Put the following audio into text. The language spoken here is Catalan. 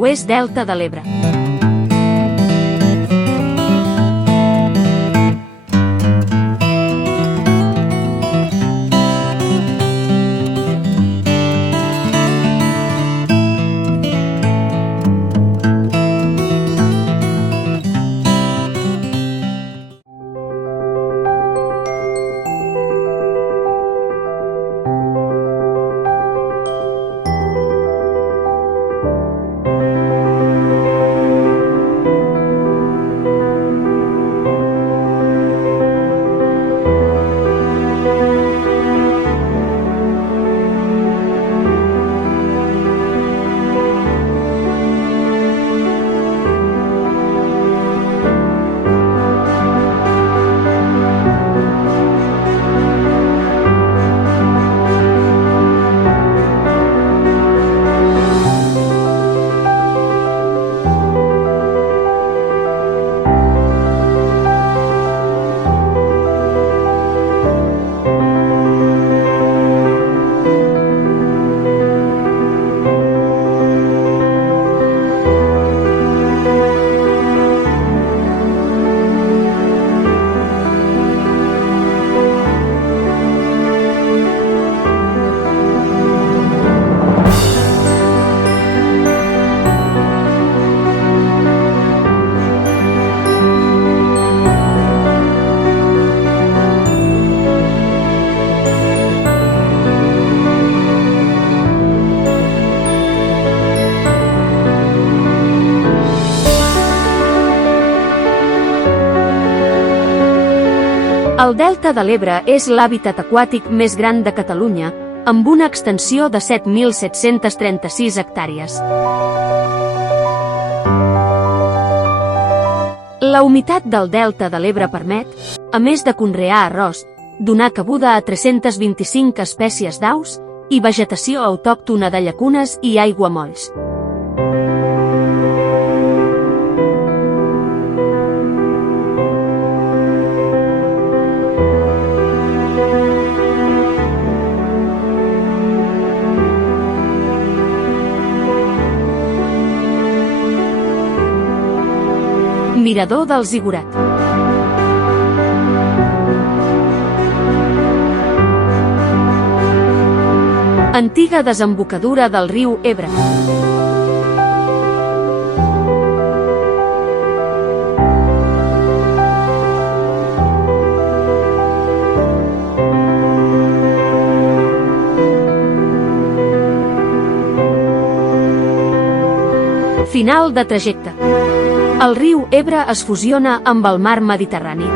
creuers Delta de l'Ebre. El Delta de l'Ebre és l'hàbitat aquàtic més gran de Catalunya, amb una extensió de 7.736 hectàrees. La humitat del Delta de l'Ebre permet, a més de conrear arròs, donar cabuda a 325 espècies d'aus i vegetació autòctona de llacunes i aiguamolls. Mirador del Zigurat. Antiga desembocadura del riu Ebre. Final de trajecte. El riu Ebre es fusiona amb el mar Mediterrani.